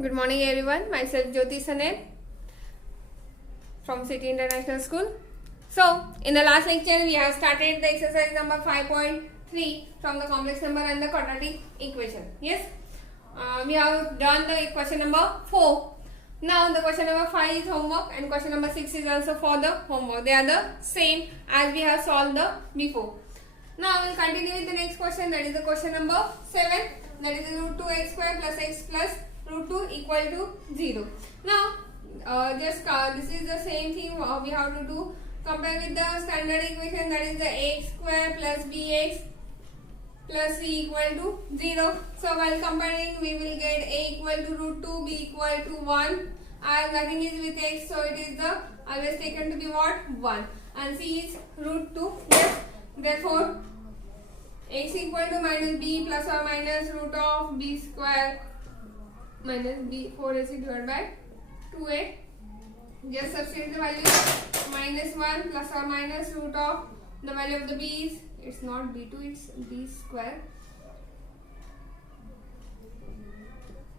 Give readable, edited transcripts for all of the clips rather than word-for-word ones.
Good morning everyone, myself Jyoti Sanel from City International School. So, in the last lecture we have started the exercise number 5.3 from the complex number and the quadratic equation. Yes, we have done the question number 4. Now the question number 5 is homework and question number 6 is also for the homework. They are the same as we have solved the before. Now we will continue with the next question, that is the question number 7, that is root 2x square plus x plus root 2 equal to 0. Now this is the same thing we have to do. Compare with the standard equation, that is the x square plus bx plus c equal to 0. So while comparing we will get a equal to root 2, b equal to 1, as nothing is with x, so it is the always taken to be what? 1, and c is root 2. Yes, therefore x equal to minus b plus or minus root of b square minus b 4ac divided by 2a. Just substitute the value minus 1 plus or minus root of the value of the b is, it's not b2, it's b square.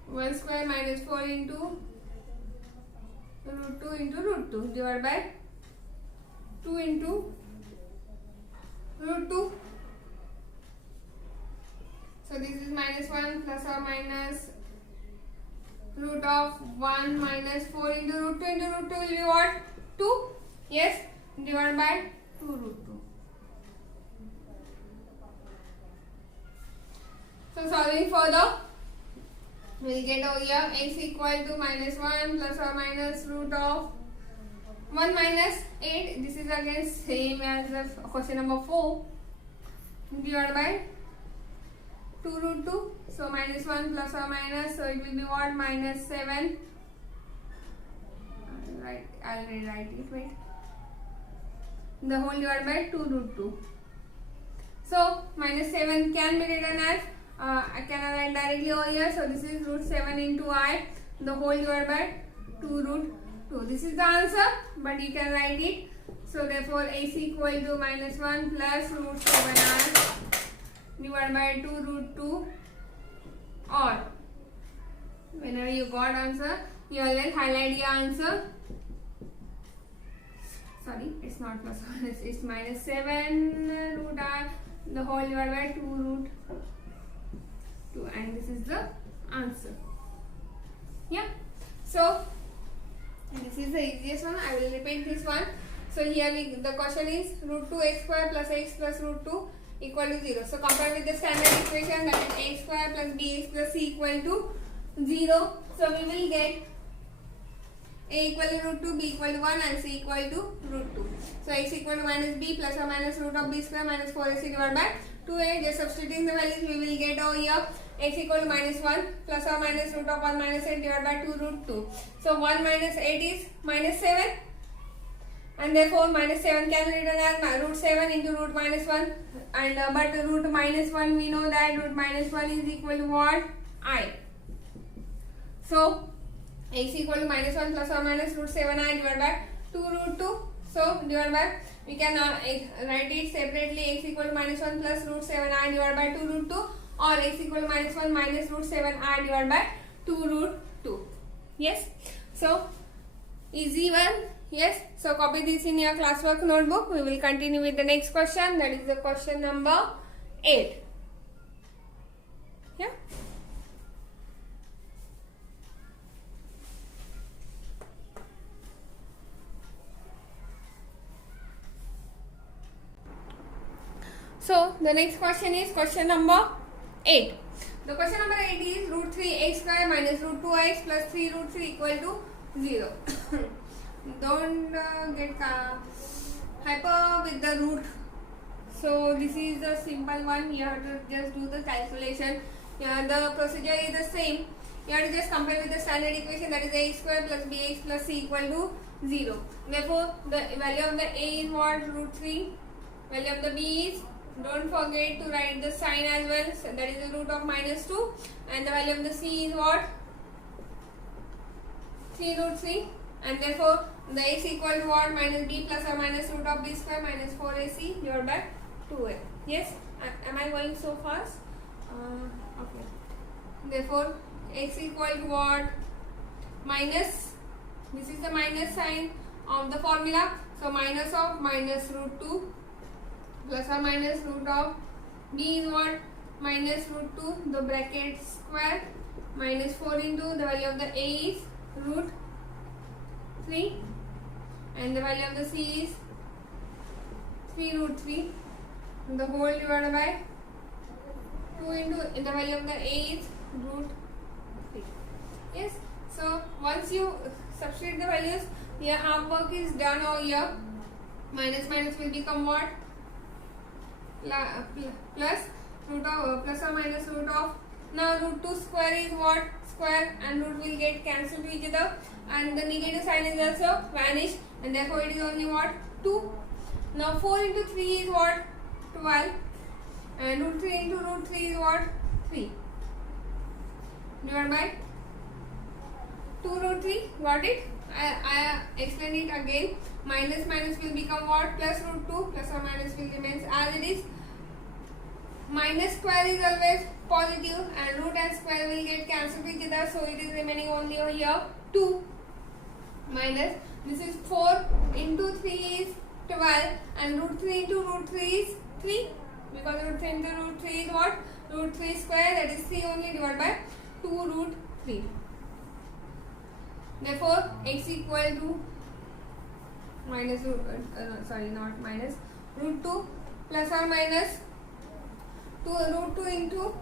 1 square minus 4 into root 2 into root 2 divided by 2 into root 2. So this is minus 1 plus or minus root of 1 minus 4 into root 2 into root 2 will be what? 2. Yes, divided by 2 root 2. So solving further, we will get over here x equal to minus 1 plus or minus root of 1 minus 8. This is again same as the question number 4 divided by 2 root 2. So minus 1 plus or minus, so it will be what? Minus 7. I'll rewrite it. Wait. The whole divided by 2 root 2. So minus 7 can be written as I can write directly over here. So this is root 7 into I, the whole divided by 2 root 2. This is the answer, but you can write it. So therefore x equal to minus 1 plus root 7i divided by 2 root 2, or whenever you got answer, you always highlight your answer. Sorry, it's not plus minus, it's minus 7 root I, the whole divided by 2 root 2, and this is the answer. Yeah, so this is the easiest one. I will repeat this one. So here the question is root 2x square plus x plus root 2 equal to 0. So compare with the standard equation, that is x square plus bx plus c equal to 0. So we will get a equal to root 2, b equal to 1 and c equal to root 2. So x equal to minus b plus or minus root of b square minus 4ac divided by 2a. Just substituting the values, we will get over here x equal to minus 1 plus or minus root of 1 minus 8 divided by 2 root 2. So 1 minus 8 is minus 7, and therefore minus 7 can be written as root 7 into root minus 1, and but root minus 1 we know that root minus 1 is equal to what? I. So x equal to minus 1 plus or minus root 7i divided by 2 root 2. So divided by, we can write it separately, x equal to minus 1 plus root 7i divided by 2 root 2, or x equal to minus 1 minus root 7i divided by 2 root 2. Yes, so easy one. Yes, so copy this in your classwork notebook. We will continue with the next question, that is the question number 8. Yeah. So the next question is question number 8. The question number 8 is root 3x square minus root 2x plus 3 root 3 equal to 0. Don't get hyper with the root. So this is a simple one. You have to just do the calculation. Yeah, the procedure is the same. You have to just compare with the standard equation, that is a square plus bx plus c equal to 0. Therefore the value of the a is what? Root 3. Value of the b is, don't forget to write the sign as well, so that is the root of minus 2, and the value of the c is what? 3 root 3, and therefore the x equal to what? Minus b plus or minus root of b square minus 4ac divided by 2a. Yes, am I going so fast? Okay. Therefore x equal to what? minus, this is the minus sign of the formula. So minus of minus root 2 plus or minus root of b is what? Minus root 2, the bracket square, minus 4 into the value of the a is root 3 and the value of the c is 3 root 3, the whole divided by 2 into the value of the a is root 3. Yes, so once you substitute the values, your half work is done over here. Minus minus will become what? Plus root of plus or minus root of. Now root 2 square is what? Square, and root will get cancelled to each other, and the negative sign is also vanished, and therefore it is only what? 2. Now 4 into 3 is what? 12, and root 3 into root 3 is what? 3 divided by 2 root 3. Got it? I explain it again. Minus minus will become what? Plus root 2, plus or minus will remain as it is. Minus square is always positive, and root and square will get cancelled with each other, so it is remaining only over here 2 minus, this is 4 into 3 is 12, and root 3 into root 3 is 3, because root 3 into root 3 is what? Root 3 square, that is 3 only, divided by 2 root 3. Therefore x equal to minus root, not minus, root 2 plus or minus 2 root 2 into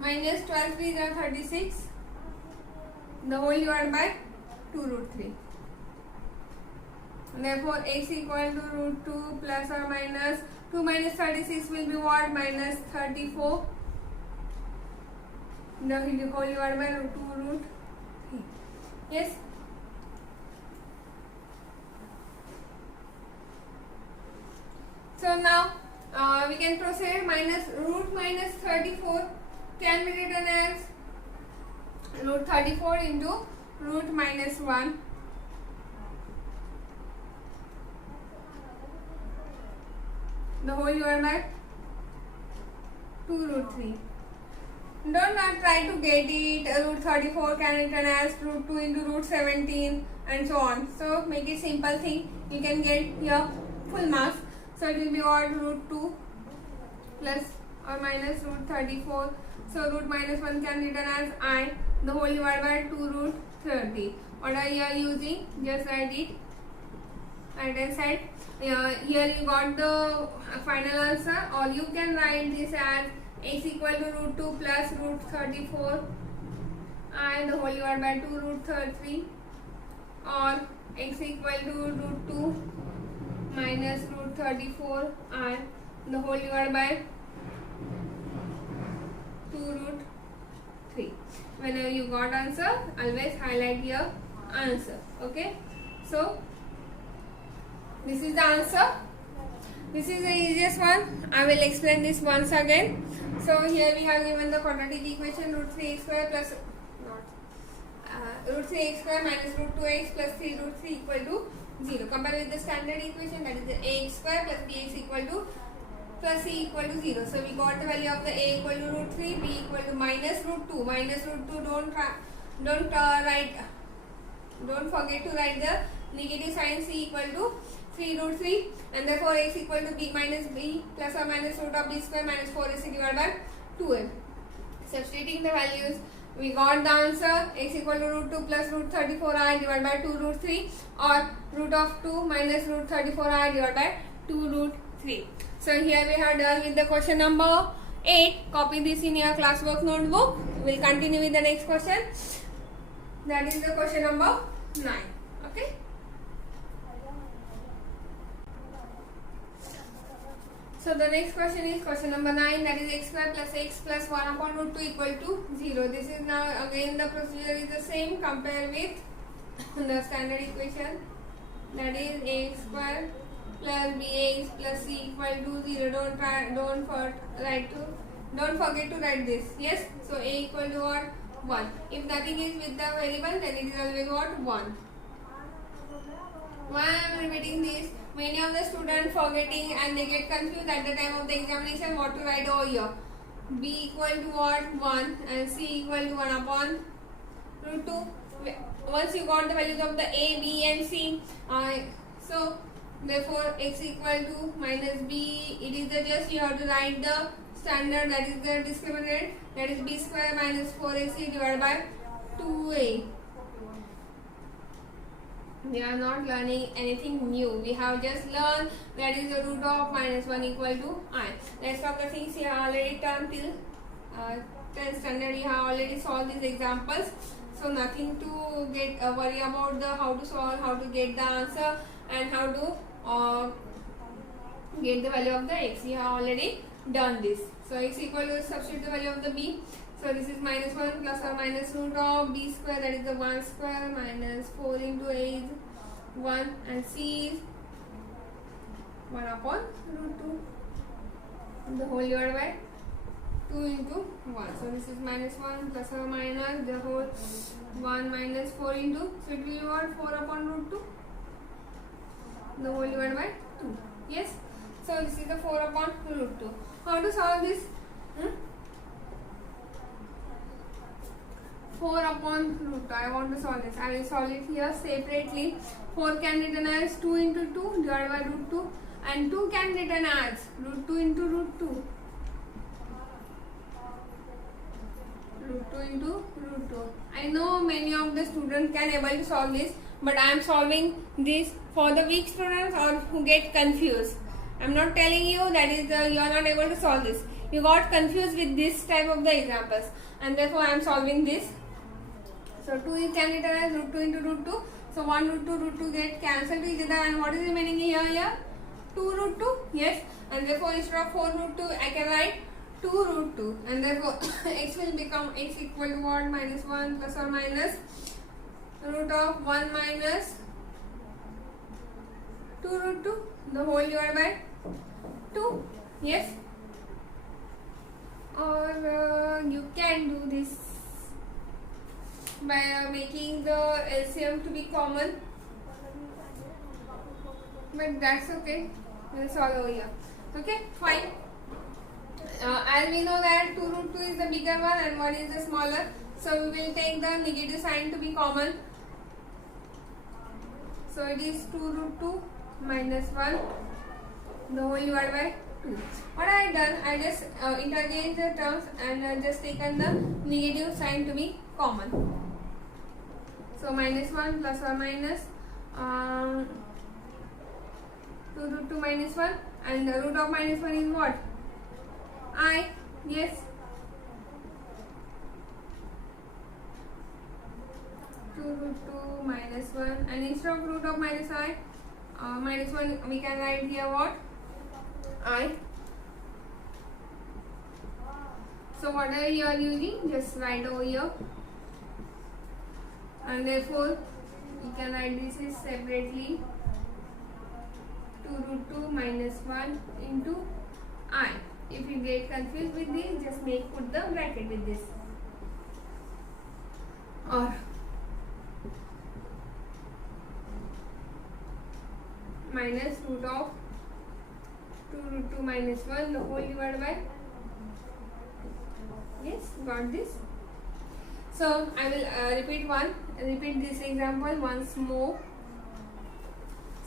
minus 12 3 is 36, the whole divided by 2 root 3. Therefore x equal to root 2 plus or minus 2 minus 36 will be what? Minus 34, the whole divided by 2 root 3. Yes. So now we can proceed. Minus root minus 34 can be written as root 34 into root minus 1. The whole divided by 2 root 3. Don't try to get it. Root 34 can be written as root 2 into root 17 and so on. So make it simple thing. You can get your full marks. So it will be what? Root 2 plus or minus root 34. So root minus 1 can be written as I, the whole divided by 2 root 30. What are you using? Just write it. Right hand side. Here you got the final answer, or you can write this as x equal to root 2 plus root 34 I, the whole divided by 2 root 33, or x equal to root 2 minus root 34 I, the whole divided by 2 root 3. Whenever you got answer, always highlight your answer. Okay, so this is the answer. This is the easiest one. I will explain this once again. So here we have given the quadratic equation root 3x square plus root 3x square minus root 2x plus 3 root 3 equal to 0. Compare with the standard equation, that is the ax square plus bx equal to plus c equal to 0. So we got the value of the a equal to root 3, b equal to minus root 2. Minus root 2, don't forget to write the negative sign, c equal to 3 root 3, and therefore x equal to b minus b plus or minus root of b square minus 4ac divided by 2a. Substituting the values, we got the answer x equal to root 2 plus root 34i divided by 2 root 3, or root of 2 minus root 34i divided by 2 root 3. So here we have done with the question number 8. Copy this in your classwork notebook. We will continue with the next question. That is the question number 9. Okay. So the next question is question number 9, that is x square plus x plus 1 upon root 2 equal to 0. This is now again the procedure is the same. Compare with the standard equation, that is ax square plus bx plus c equal to 0. Don't forget to write this. Yes. So a equal to what? 1. If nothing is with the variable, then it is always what? 1. Why I am repeating this? Many of the students forgetting and they get confused at the time of the examination what to write over here. b equal to what? 1 and c equal to 1 upon root 2. Once you got the values of the a, b and c, so therefore x equal to minus b, it is the just you have to write the standard, that is the discriminant, that is b square minus 4ac divided by 2a. We are not learning anything new. We have just learned that is the root of minus 1 equal to I. Rest of the things you have already done till 10th standard. You have already solved these examples. So nothing to get worry about the how to solve, how to get the answer and how to get the value of the x. You have already done this. So x equal to, substitute the value of the b. So this is minus 1 plus or minus root of b square, that is the 1 square minus 4 into a is 1 and c is 1 upon root 2 the whole divided by 2 into 1. So this is minus 1 plus or minus the whole 1 minus 4 into, so it will be what? 4 upon root 2 the whole divided by 2. Yes. So this is the 4 upon root 2. How to solve this? 4 upon root 2. I want to solve this. I will solve it here separately. 4 can written as 2 into 2 divided by root 2 and 2 can written as root 2 into root 2. Root 2 into root 2. I know many of the students can able to solve this, but I am solving this for the weak students or who get confused. I am not telling you that is you are not able to solve this. You got confused with this type of the examples and therefore I am solving this. So 2 is can written as root 2 into root 2. So 1 root 2 get cancelled to each other and what is remaining here? 2 root 2. Yes. And therefore instead of 4 root 2 I can write 2 root 2 and therefore x will become x equal to what? Minus 1 plus or minus root of 1 minus 2 root 2 the whole divided by 2. Yes. Or you can do this by making the LCM to be common, but that's okay. We'll solve over here. Okay, fine. As we know that 2 root 2 is the bigger one and 1 is the smaller, so we will take the negative sign to be common. So it is 2 root 2 minus 1 the whole divided by 2. What I have done, I just interchanged the terms and just taken the negative sign to be common. So minus 1 plus or minus 2 root 2 minus 1 and the root of minus 1 is what? I. Yes. 2 root 2 minus 1 and instead of root of minus I, minus 1 we can write here what? I. So whatever you are using, just write over here. And therefore, you can write this is separately 2 root 2 minus 1 into I. If you get confused with this, just put the bracket with this. Or minus root of 2 root 2 minus 1 the whole divided by. Yes, got this. So I will repeat this example once more.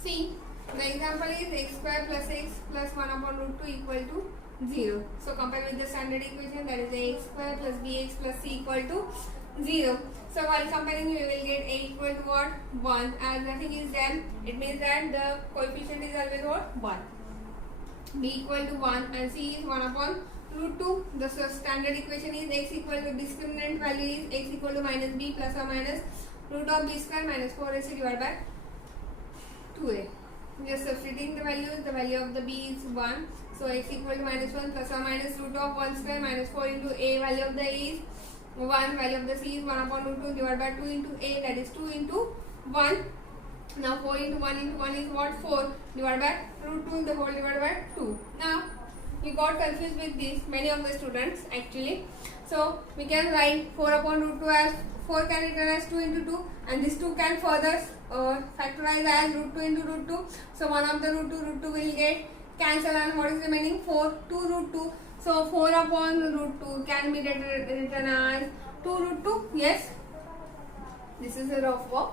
See, the example is x square plus x plus 1 upon root 2 equal to 0. So compare with the standard equation, that is a x square plus bx plus c equal to 0. So while comparing, we will get a equal to what? 1. As nothing is there, it means that the coefficient is always what? 1. B equal to 1 and c is 1 upon root 2. The standard equation is x equal to discriminant value is x equal to minus b plus or minus root of b square minus 4ac divided by 2a. Just substituting the value of the b is 1. So x equal to minus 1 plus or minus root of 1 square minus 4 into a, value of the a is 1, value of the c is 1 upon root 2 divided by 2 into a, that is 2 into 1. Now 4 into 1 is what? 4 divided by root 2 the whole divided by 2. Now you got confused with this, many of the students actually. So we can write 4 upon root 2 as 4 can written as 2 into 2 and this 2 can further factorize as root 2 into root 2. So 1 of the root 2 will get cancelled and what is remaining? 4, 2 root 2. So 4 upon root 2 can be written as 2 root 2. Yes. This is a rough work.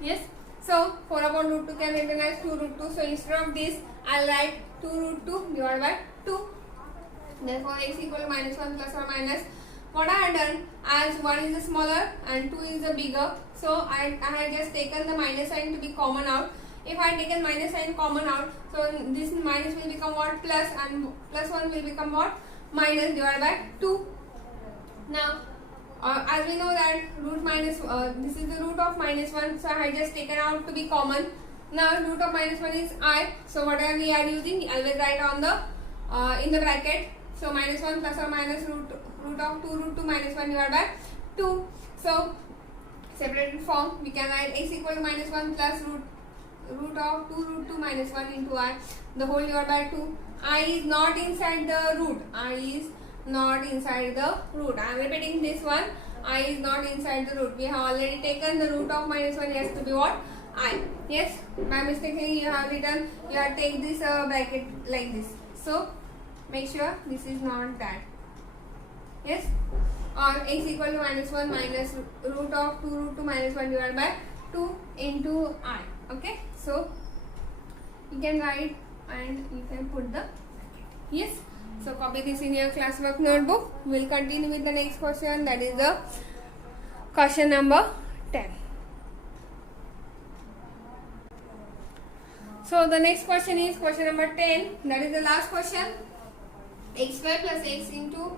Yes. So 4 upon root 2 can be written as 2 root 2. So instead of this, I'll write 2 root 2 divided by 2. Therefore, x equal to minus 1 plus or minus. What I have done, as 1 is the smaller and 2 is the bigger, so I have just taken the minus sign to be common out. If I taken minus sign common out, so this minus will become what? Plus, and plus 1 will become what? Minus divided by 2. Now, as we know that root minus, this is the root of minus 1, so I have just taken out to be common. Now, root of minus 1 is I, so whatever we are using, I will write on the, in the bracket. So, minus 1 plus or minus root of 2 root 2 minus 1 divided by 2. So, separated form, we can write x equal to minus 1 plus root of 2 root 2 minus 1 into I, the whole divided by 2. I is not inside the root. I is not inside the root. I am repeating this one. I is not inside the root. We have already taken the root of minus 1 has to be what? I. Yes. By mistakenly you have written, you have take this bracket like this. So, make sure this is not that. Yes. Or x equal to minus 1 minus root of 2 root 2 minus 1 divided by 2 into I. Okay. So, you can write and you can put the bracket. Yes. So, copy this in your classwork notebook. We will continue with the next question, that is the question number 10. So, the next question is question number 10. That is the last question. X square plus x into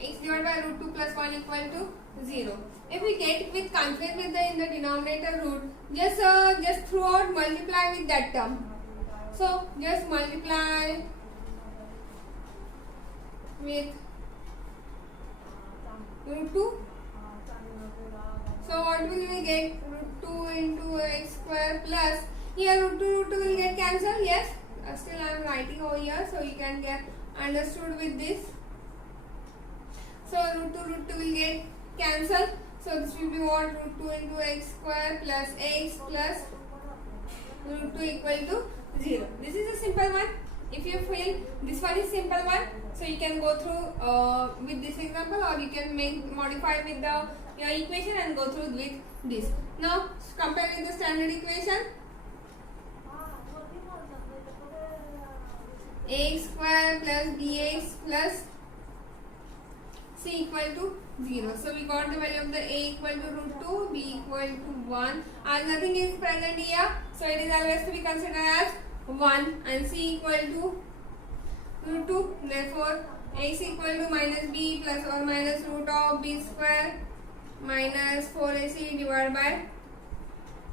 x divided by root 2 plus 1 equal to 0. If we get with conflict with the in the denominator root, just throughout multiply with that term. So, just multiply with root 2. So what will we get? Root 2 into x square plus, here root 2 will get cancelled. Yes, still I am writing over here, so you can get understood with this. So root 2 will get cancelled. So this will be what? Root 2 into x square plus x plus root 2 equal to 0. This is a simple one. If you feel this one is simple one, so you can go through with this example, or you can modify with your equation and go through with this. Now compare with the standard equation. A square plus bx plus c equal to 0. So we got the value of the a equal to root 2, b equal to 1. As nothing is present here, so it is always to be considered as 1, and c equal to root 2. Therefore, x equal to minus b plus or minus root of b square minus 4ac divided by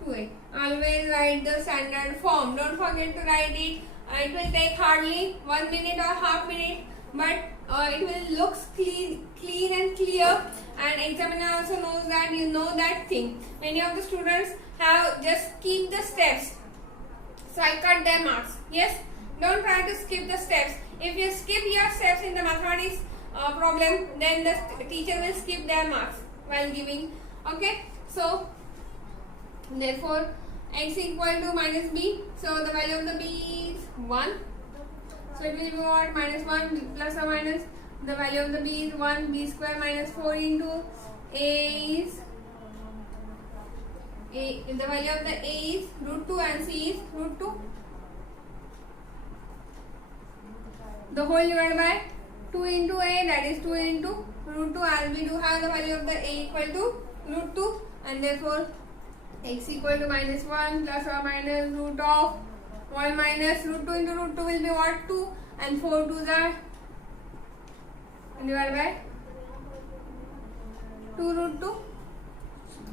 2a. Always write the standard form. Don't forget to write it. It will take hardly 1 minute or half minute, but it will look clean and clear, and examiner also knows that you know that thing. Many of the students have just keep the steps, so I cut their marks. Yes, don't try to skip the steps. If you skip your steps in the mathematics problem, then the teacher will skip their marks while giving. Okay, so therefore x equal to minus b, so the value of the b is 1. So it will be what? Minus 1 plus or minus, the value of the b is 1, b square minus 4 into a is the value of the a is root 2 and c is root 2. The whole divided by 2 into a, that is 2 into root 2, as we do have the value of the a equal to root 2, and therefore x equal to minus 1 plus or minus root of 1 minus root 2 into root 2 will be what? 2, and 4 2s are divided by 2 root 2.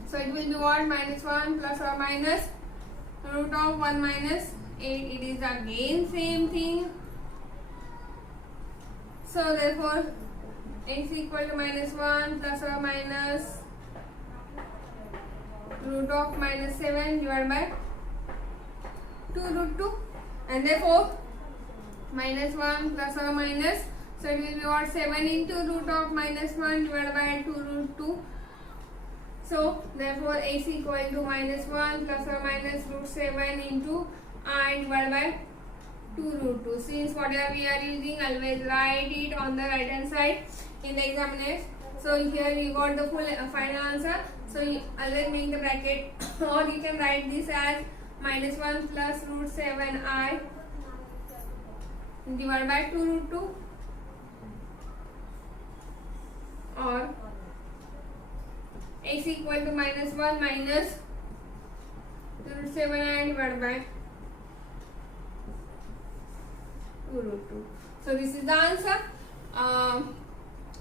So it will be what? Minus 1 plus or minus root of 1 minus 8. It is again same thing. So therefore x equal to minus 1 plus or minus root of minus 7 divided by 2 root 2, and therefore minus 1 plus or minus, so it will be what? 7 into root of minus 1 divided by 2 root 2. So therefore x equal to minus 1 plus or minus root 7 into I divided by 2 root 2. Since whatever we are using, always write it on the right hand side in the examination. So here you got the full final answer. So you always make the bracket or you can write this as -1 plus root 7I divided by 2 root 2, or x equal to -1 minus root 7I divided by 2 root 2. So this is the answer.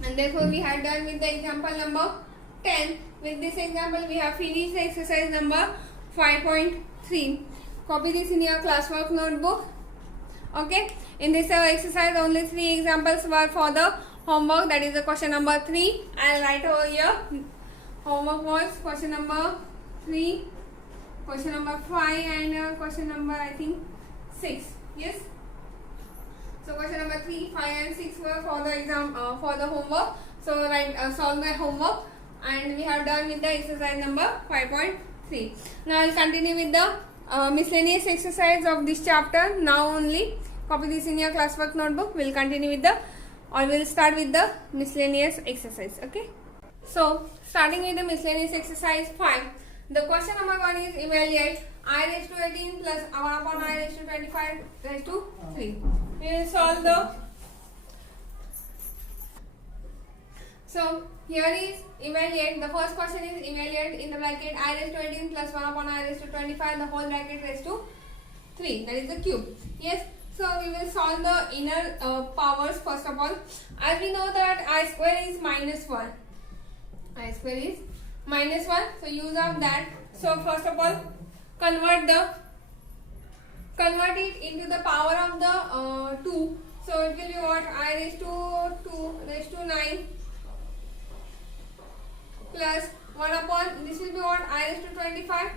And therefore we have done with the example number 10. With this example we have finished the exercise number 5.3. Copy this in your classwork notebook. Okay. In this exercise only 3 examples were for the homework. That is the question number 3. I'll write over here. Homework was question number 3, question number 5 and question number I think 6. Yes. So question number 3, 5 and 6 were for the exam for the homework. So solve the homework, and we have done with the exercise number 5.3. Now I'll continue with the miscellaneous exercise of this chapter now only. Copy this in your classwork notebook. We'll continue with we'll start with the miscellaneous exercise. Okay. So starting with the miscellaneous exercise 5. The question number 1 is evaluate I raised to 18 plus 1 upon I raised to 25 raised to 3. We will solve the. So here is evaluate. The first question is evaluate in the bracket I raised to 18 plus 1 upon I raised to 25 the whole bracket raised to 3. That is the cube. Yes. So we will solve the inner powers first of all. As we know that I square is -1. I square is -1. So use of that. So first of all convert it into the power of the 2. So it will be what? I raised to 2 raised to 9 plus 1 upon, this will be what? I raised to 25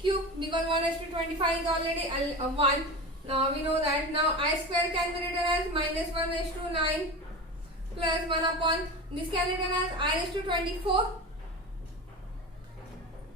cube, because 1 raised to 25 is already 1. Now we know that. Now I square can be written as -1 raised to 9 plus 1 upon, this can be written as I raised to 24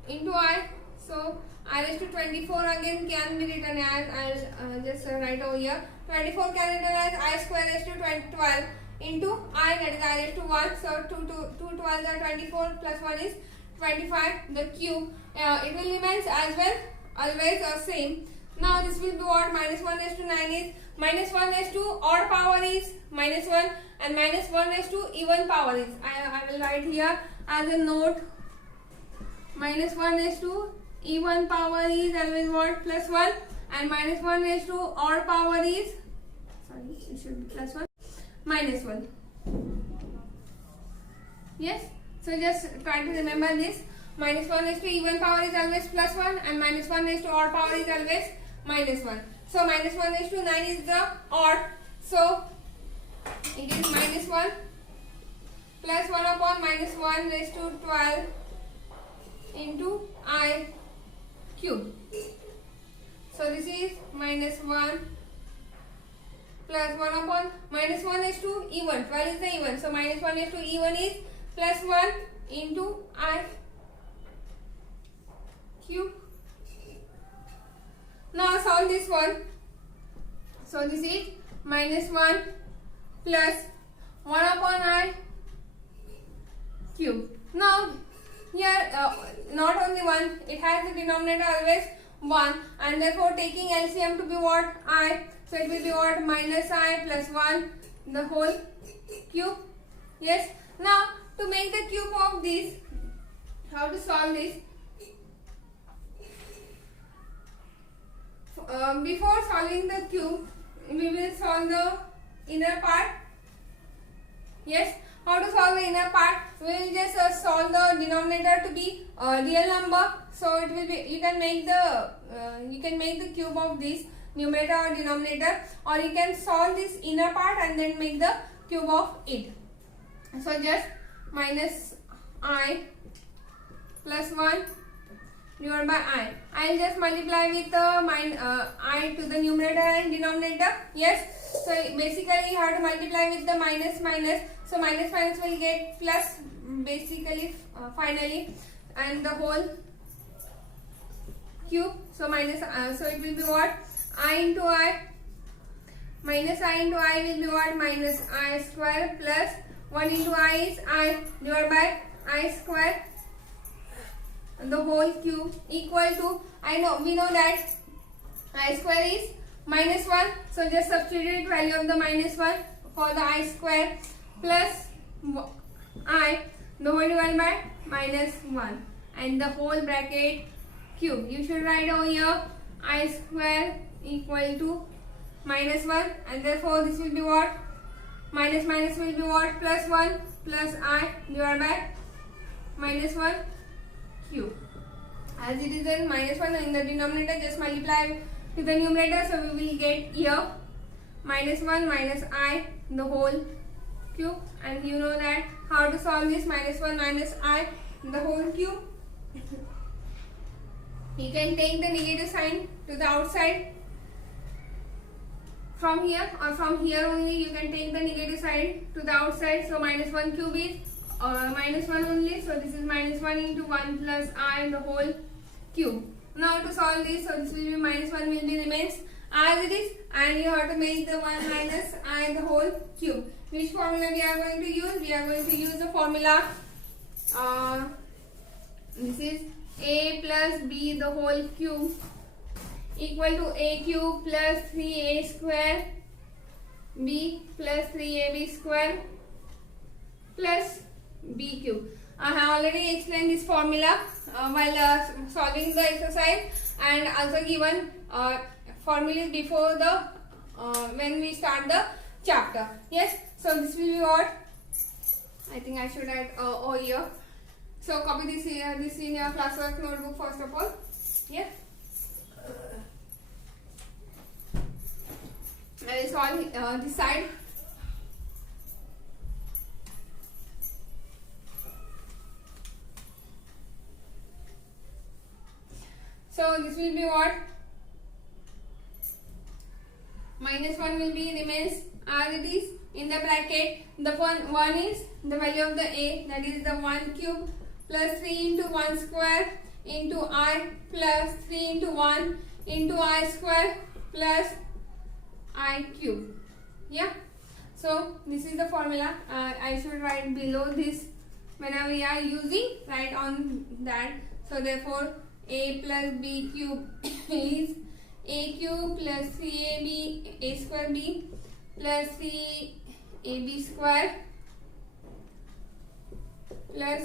into I. So I raised to 24 again can be written as, I'll just write over here, 24 can be written as I square raised to 12 into I, that is I raised to 1. So 2 12 are 24 plus 1 is 25, the cube. It will remain as well, always the same. Now this will be what? -1 raised to 9 is -1 raised to odd power is -1 and -1 raised to even power is, I will write here as a note, -1 raised to even power is always what? +1, and -1 raised to odd power is, sorry, it should be +1, -1. Yes. So just try to remember this. -1 raised to even power is always +1 and -1 raised to odd power is always -1. So -1 raised to 9 is the odd. So it is -1 plus 1 upon -1 raised to 12 into I cube. So this is -1 plus 1 upon -1 raised to even. 12 is the even. So -1 raised to even is +1 into I cube. Now solve this one. So this is -1 plus 1 upon I cube. Now here not only 1, it has the denominator always 1, and therefore taking LCM to be what? I. So it will be what? -I plus 1 the whole cube. Yes. Now to make the cube of this, how to solve this? Before solving the cube, we will solve the inner part. Yes. How to solve the inner part? We will just solve the denominator to be a real number. So it will be, you can make the cube of this numerator or denominator, or you can solve this inner part and then make the cube of it. So just -I plus 1 divided by I. I will just multiply with I to the numerator and denominator. Yes. So basically you have to multiply with the minus. So minus will get plus basically finally, and the whole cube. So so it will be what? I into I Minus I into I will be what? Minus I square plus 1 into I is I divided by I square the whole cube equal to, we know that I square is minus 1. So just substitute value of the minus 1 for the I square plus I the whole divided by minus 1 and the whole bracket cube. You should write over here I square equal to minus 1 and therefore this will be what? Minus minus will be what? Plus 1 plus I divided by minus 1 cube. As it is in minus 1 in the denominator, just multiply with the numerator. So we will get here minus 1 minus I the whole cube. And you know that how to solve this minus 1 minus I the whole cube. You can take the negative sign to the outside from here, or from here only you can take the negative side to the outside. So minus 1 cube is minus 1 only. So this is minus 1 into 1 plus I the whole cube. Now to solve this, so this will be minus 1 will be remains as it is, and you have to make the 1 minus I the whole cube. Which formula we are going to use? We are going to use the formula, this is A plus B the whole cube equal to A cube plus 3A square B plus 3AB square plus B cube. I have already explained this formula while solving the exercise, and also given formulas before the when we start the chapter. Yes, so this will be what? I think I should add over here. So copy this in your classwork notebook first of all. Yeah. I will solve this side. So this will be what? Minus 1 will be remains as it is in the bracket. The one is the value of the A, that is the 1 cube plus 3 into 1 square into I plus 3 into 1 into I square plus I cube. Yeah. So this is the formula. I should write below this whenever we are using, write on that. So therefore A plus B cube is A cube plus 3AB A square B plus 3AB square plus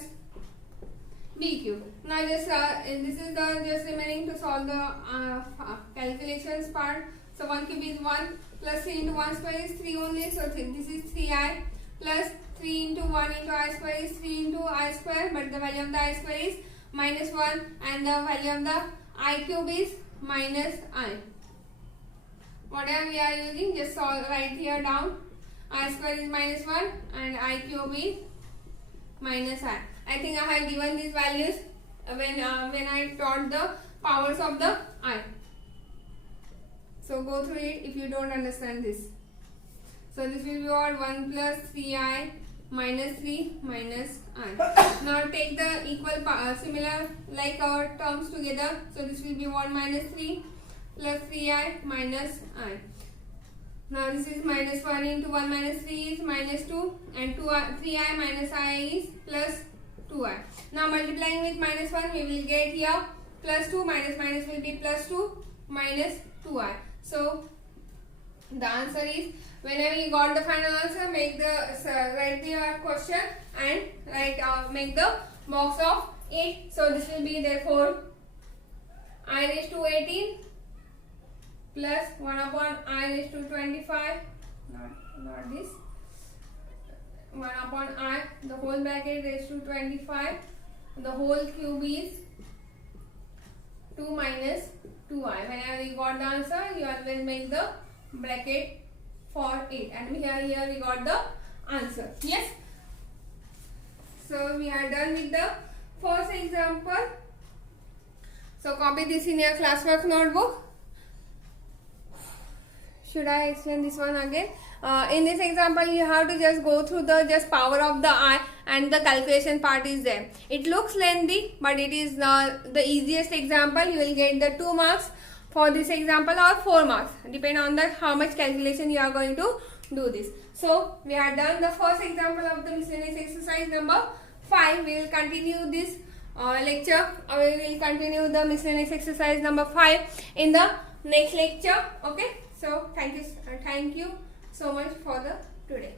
B cube. Now just this is the just remaining to solve the calculations part. So 1 cube is 1 plus 3 into 1 square is 3 only. So this is 3I plus 3 into 1 into I square is 3 into I square, but the value of the I square is minus 1 and the value of the I cube is minus I. Whatever we are using, just solve right here down. I square is minus 1 and I cube is minus I. I think I have given these values when I taught the powers of the I. So go through it if you don't understand this. So this will be what? 1 plus 3I minus 3 minus I. Now take the equal similar like our terms together. So this will be 1 minus 3 plus 3I minus I. Now this is minus 1 into 1 minus 3 is minus 2 and 3I minus I is plus 2I. Now multiplying with minus 1 we will get here plus 2 minus minus will be plus 2 minus 2I. So the answer is, whenever you got the final answer, make the write the question and make the box of 8. So this will be therefore I raised to 18 plus 1 upon I raised to 25. Not this. 1 upon I the whole bracket raised to 25. The whole cube is 2 minus 2I. Whenever you got the answer, you always make the bracket for it, and here we got the answer. Yes. So we are done with the first example. So copy this in your classwork notebook. Should I explain this one again? In this example, you have to just go through the power of the I, and the calculation part is there. It looks lengthy, but it is the easiest example. You will get the 2 marks for this example or 4 marks, depend on that how much calculation you are going to do this. So we are done the first example of the miscellaneous exercise number 5. We will continue this lecture, or we will continue the miscellaneous exercise number 5 in the next lecture. Okay, so thank you so much for the today.